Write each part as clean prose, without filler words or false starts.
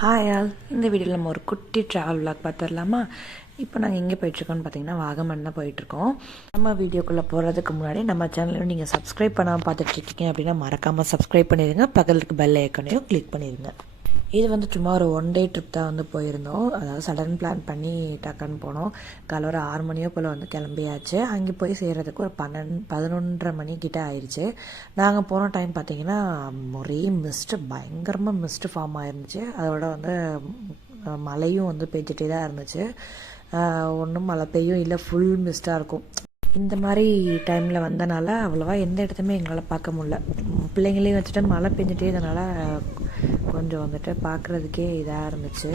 Hi all, இந்த வீடியோவில் நம்ம ஒரு குட்டி ட்ராவல் விளாக் பார்த்துடலாமா? இப்போ நாங்கள் எங்கே போயிட்டுருக்கோன்னு பார்த்தீங்கன்னா வாகமன் தான் போயிட்டுருக்கோம். நம்ம வீடியோக்குள்ளே போகிறதுக்கு முன்னாடி நம்ம சேனலில் நீங்கள் சப்ஸ்கிரைப் பண்ணாமல் பார்த்துட்ருக்கீங்க அப்படின்னா மறக்காமல் சப்ஸ்கிரைப் பண்ணிடுங்க. பக்கத்துக்கு பெல் ஐக்கனையும் கிளிக் பண்ணிடுங்க. இது வந்து சும்மா ஒரு 1 டே ட்ரிப் தான் வந்து போயிருந்தோம். அதாவது சடன் பிளான் பண்ணி டக்குன்னு போனோம். காலை ஒரு 6 மணியோ போல் வந்து கிளம்பியாச்சு. அங்கே போய் சேர்கிறதுக்கு ஒரு 11:30 மணிக்கிட்ட ஆயிடுச்சு. நாங்கள் போன டைம் பார்த்திங்கன்னா ஒரே மிஸ்ட்டு, பயங்கரமாக மிஸ்ட்டு ஃபார்ம் ஆயிருந்துச்சு. அதோட வந்து மழையும் வந்து பெஞ்சிட்டே தான் இருந்துச்சு. ஒன்றும் மழை பெய்யும் இல்லை, ஃபுல் மிஸ்ட்டாக இருக்கும். இந்த மாதிரி டைமில் வந்தனால அவ்வளோவா எந்த இடத்துமே எங்களால் பார்க்க முடில. பிள்ளைங்களையும் வச்சுட்டு மழை பெஞ்சிட்டே இதனால் கொஞ்சம் வந்துட்டு பார்க்குறதுக்கே இதாக இருந்துச்சு.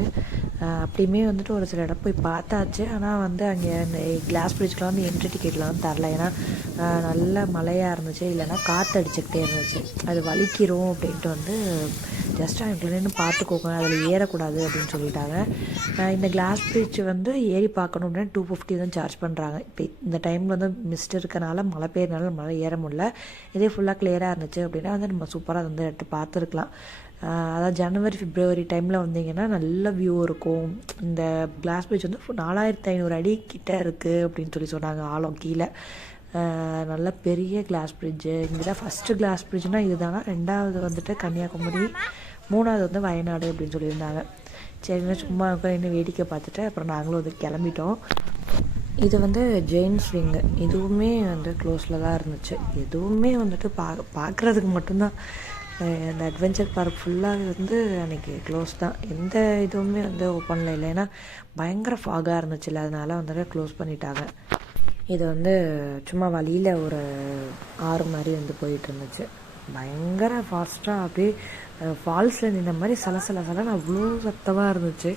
அப்படியுமே வந்துட்டு ஒரு சில இடம் போய் பார்த்தாச்சு. ஆனால் வந்து அங்கே இந்த கிளாஸ் பிரிட்ஜ்க்கெலாம் வந்து என்ட்ரி டிக்கெட்லாம் தரல. ஏன்னா நல்ல மழையாக இருந்துச்சு, இல்லைன்னா காற்று அடிச்சுக்கிட்டே இருந்துச்சு. அது வலிக்கிறோம் அப்படின்ட்டு வந்து ஜஸ்ட் அவங்களுக்கு நின்று பார்த்துக்கோங்க, அதில் ஏறக்கூடாது அப்படின்னு சொல்லிட்டாங்க. இந்த கிளாஸ் பிரிட்ஜ் வந்து ஏறி பார்க்கணும் அப்படின்னா 250 தான் சார்ஜ் பண்ணுறாங்க. இப்போ இந்த டைமில் வந்து மிஸ்ட் இருக்கனால மழை பெய்யறனால நம்மளால் ஏற முடியல. இதே ஃபுல்லாக கிளியராக இருந்துச்சு அப்படின்னா வந்து நம்ம சூப்பராக வந்து எடுத்து பார்த்துருக்கலாம். அதாவது ஜனவரி பிப்ரவரி டைமில் வந்தீங்கன்னா நல்ல வியூ இருக்கும். இந்த கிளாஸ் பிரிட்ஜ் வந்து 4500 அடி கிட்டே இருக்குது அப்படின்னு சொன்னாங்க. ஆழம் கீழே நல்ல பெரிய கிளாஸ் பிரிட்ஜு. இங்கே தான் ஃபஸ்ட்டு கிளாஸ் பிரிட்ஜ்னால் இது தானா, 2வது வந்துட்டு கன்னியாகுமரி, 3வது வந்து வயநாடு அப்படின்னு சொல்லியிருந்தாங்க. சரிங்க, சும்மா இன்னும் வேடிக்கை பார்த்துட்டு அப்புறம் நாங்களும் வந்து கிளம்பிட்டோம். இது வந்து ஜெயின் ஸ்விங்கு, இதுவுமே வந்து க்ளோஸில் தான் இருந்துச்சு. எதுவுமே வந்துட்டு பார்க்குறதுக்கு மட்டும்தான். இந்த அட்வென்ச்சர் பார்க் ஃபுல்லாக வந்து அன்றைக்கி க்ளோஸ் தான். எந்த இதுவுமே வந்து ஓப்பனில் இல்லை. ஏன்னா பயங்கர ஃபாகாக இருந்துச்சுல்ல, அதனால வந்துட்டு க்ளோஸ் பண்ணிட்டாங்க. இது வந்து சும்மா வழியில் ஒரு ஆறு மாதிரி வந்து போயிட்டு இருந்துச்சு. பயங்கர ஃபாஸ்ட்டாக அப்படியே ஃபால்ஸில் நின்ற மாதிரி சலசலன்னு அவ்வளோ சத்தமாக இருந்துச்சு.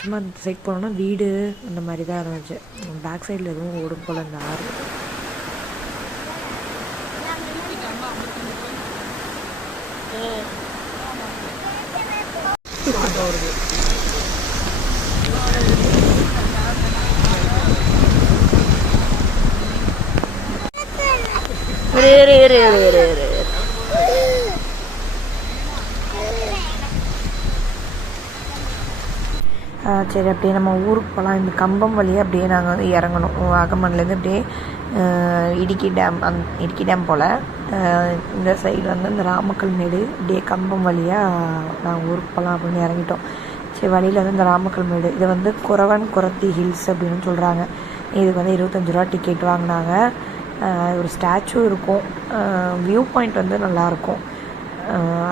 சும்மா அந்த சைட் போனோன்னா வீடு அந்த மாதிரி தான் இருந்துச்சு. பேக் சைடில் எதுவும் ஓடும் போல் இந்த ஆறு. சரி, அப்படியே நம்ம ஊருக்கு போகலாம். இந்த கம்பம் வழியாக அப்படியே நாங்கள் வந்து இறங்கணும். வாகமன்லேருந்து அப்படியே இடுக்கி டேம் போல் இந்த சைடு வந்து இந்த ராமக்கல் மேடு, அப்படியே கம்பம் வழியாக நாங்கள் ஊருக்கு போகலாம் அப்படின்னு இறங்கிட்டோம். சரி, வழியில் வந்து இந்த ராமக்கல் மேடு, இது வந்து குறத்தி ஹில்ஸ் அப்படின்னு சொல்கிறாங்க. இதுக்கு வந்து 25 ரூபா டிக்கெட் வாங்கினாங்க. ஒரு ஸ்டாச்சு இருக்கும், வியூ பாயிண்ட் வந்து நல்லாயிருக்கும்.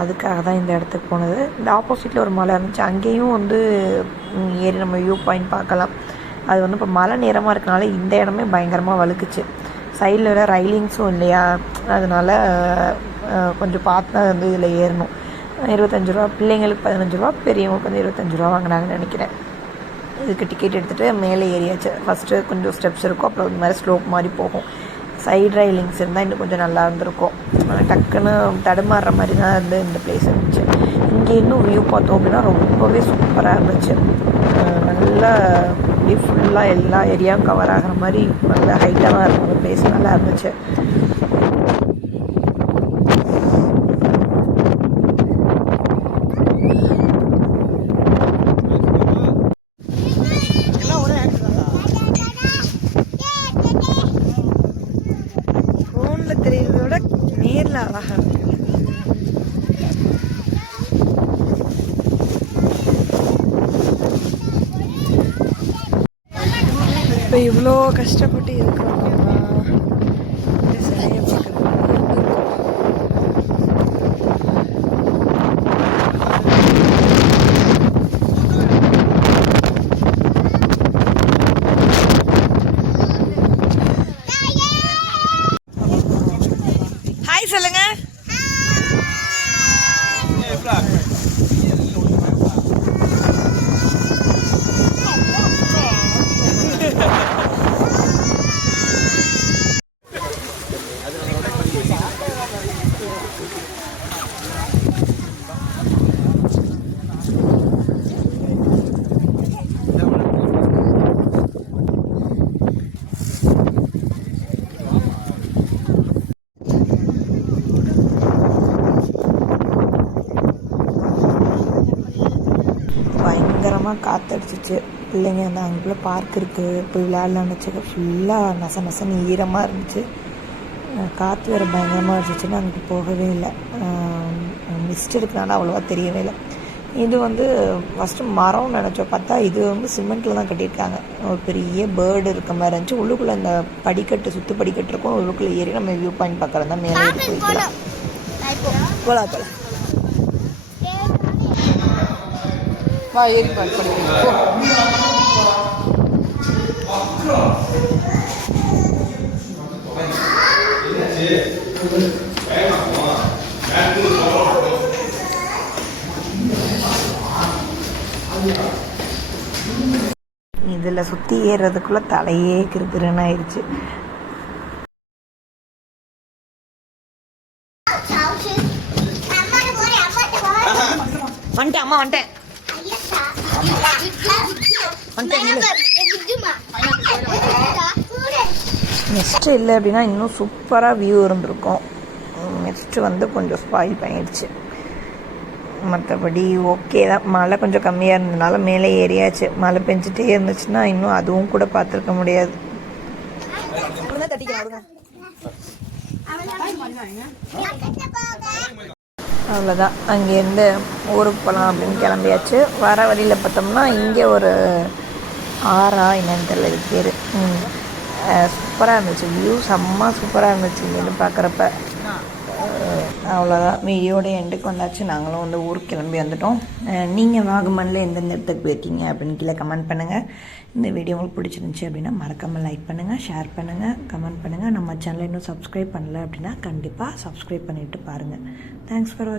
அதுக்காக தான் இந்த இடத்துக்கு போனது. இந்த ஆப்போசிட்டில் ஒரு மலை இருந்துச்சு, அங்கேயும் வந்து ஏறி நம்ம வியூ பாயிண்ட் பார்க்கலாம். அது வந்து இப்போ மழை நேரமாக இருக்கனால இந்த இடமே பயங்கரமாக வழுக்குச்சு. சைடில் விட ரைலிங்ஸும் இல்லையா, அதனால் கொஞ்சம் பார்த்து தான் வந்து இதில் ஏறணும். 25 ரூபா, பிள்ளைங்களுக்கு 15 ரூபா, பெரியவங்களுக்கு வந்து 25 ரூபா வாங்கினாங்கன்னு நினைக்கிறேன். இதுக்கு டிக்கெட் எடுத்துகிட்டு மேலே ஏறியாச்சு. ஃபஸ்ட்டு கொஞ்சம் ஸ்டெப்ஸ் இருக்கும், அப்புறம் இது மாதிரி ஸ்லோப் மாதிரி போகும். சைட் ரைலிங்ஸ் இருந்தால் இன்னும் கொஞ்சம் நல்லா இருந்திருக்கும். டக்குன்னு தடுமாறுற மாதிரி தான் வந்து இந்த பிளேஸ் இருந்துச்சு. இங்கே இன்னும் வியூ பார்த்தோம் அப்படின்னா ரொம்பவே சூப்பராக இருந்துச்சு. நல்லா அப்படியே ஃபுல்லாக எல்லா ஏரியாவும் கவர் ஆகிற மாதிரி நல்லா ஹைட்டாக தான் இருக்கும். அந்த பிளேஸ் நல்லா இருந்துச்சு. தெரியுறதோட நேரில் அழகாக இருக்கு. இப்போ இவ்வளோ கஷ்டப்பட்டு இருக்கிறோம் சிலையை பார்க்குறது. ஹாய் சொல்லுங்க. பயங்கரமாக காற்றடிச்சிச்சு. பிள்ளைங்க வந்து அங்குள்ள பார்க் இருக்குது, போய் விளையாடலான்னு வச்சுக்க. ஃபுல்லாக நசன்னு ஈரமாக இருந்துச்சு. காற்று வேறு பயங்கரமாக அடிச்சிச்சுன்னு அங்கிட்டு போகவே இல்லை. மிஸ்ட் இருக்கனால அவ்வளோவா தெரியவே இல்லை. இது வந்து ஃபஸ்ட்டு மரம்னு நினச்சோம், பார்த்தா இது வந்து சிமெண்ட்டில் தான் கட்டியிருக்காங்க. ஒரு பெரிய பேர்டு இருக்க மாதிரி இருந்துச்சு. உள்ளுக்குள்ளே அந்த படிக்கட்டு சுற்று படிக்கட்டு இருக்கும். உள்ளுக்குள்ளே ஏறி நம்ம வியூ பாயிண்ட் பார்க்குறது தான். மேலே போகலாம் போகலாம் வா ஏறி பார்க்க. இதில் சுற்றி ஏறுறதுக்குள்ளே தலையே கிருக்கிருன்னு ஆயிடுச்சு. வந்துட்டேன் அம்மா, வந்துட்டேன். நெக்ஸ்ட்டு இல்லை அப்படின்னா இன்னும் சூப்பராக வியூ இருந்திருக்கும். நெக்ஸ்ட்டு வந்து கொஞ்சம் ஸ்பாயில் பண்ணிடுச்சு. மற்றபடி ஓகே தான். மழை கொஞ்சம் கம்மியாக இருந்ததுனால மேலே ஏறியாச்சு. மழை பெஞ்சிட்டே இருந்துச்சுன்னா இன்னும் அதுவும் கூட பார்த்துருக்க முடியாது. அவ்வளோதான், அங்கேருந்து ஊருக்கு போகலாம் அப்படின்னு கிளம்பியாச்சு. வர வழியில் பார்த்தோம்னா இங்கே ஒரு ஆறா என்னன்னு தெரியல இது பேர். சூப்பராக இருந்துச்சு, வியூ செம்ம சூப்பராக இருந்துச்சு இங்கேருந்து பார்க்குறப்ப. அவ்வளோதான், வீடியோட எண்டுக்கு வந்தாச்சு. நாங்களும் வந்து ஊருக்கு கிளம்பி வந்துட்டோம். நீங்கள் வாகமனில் எந்தெந்த இடத்துக்கு போயிருக்கீங்க அப்படின்னு கீழே கமெண்ட் பண்ணுங்கள். இந்த வீடியோ உங்களுக்கு பிடிச்சிருந்துச்சி அப்படின்னா மறக்காமல் லைக் பண்ணுங்கள், ஷேர் பண்ணுங்கள், கமெண்ட் பண்ணுங்கள். நம்ம சேனலை இன்னும் சப்ஸ்கிரைப் பண்ணல அப்படின்னா கண்டிப்பாக சப்ஸ்கிரைப் பண்ணிவிட்டு பாருங்கள். தேங்க்ஸ் ஃபார் வாட்சிங்.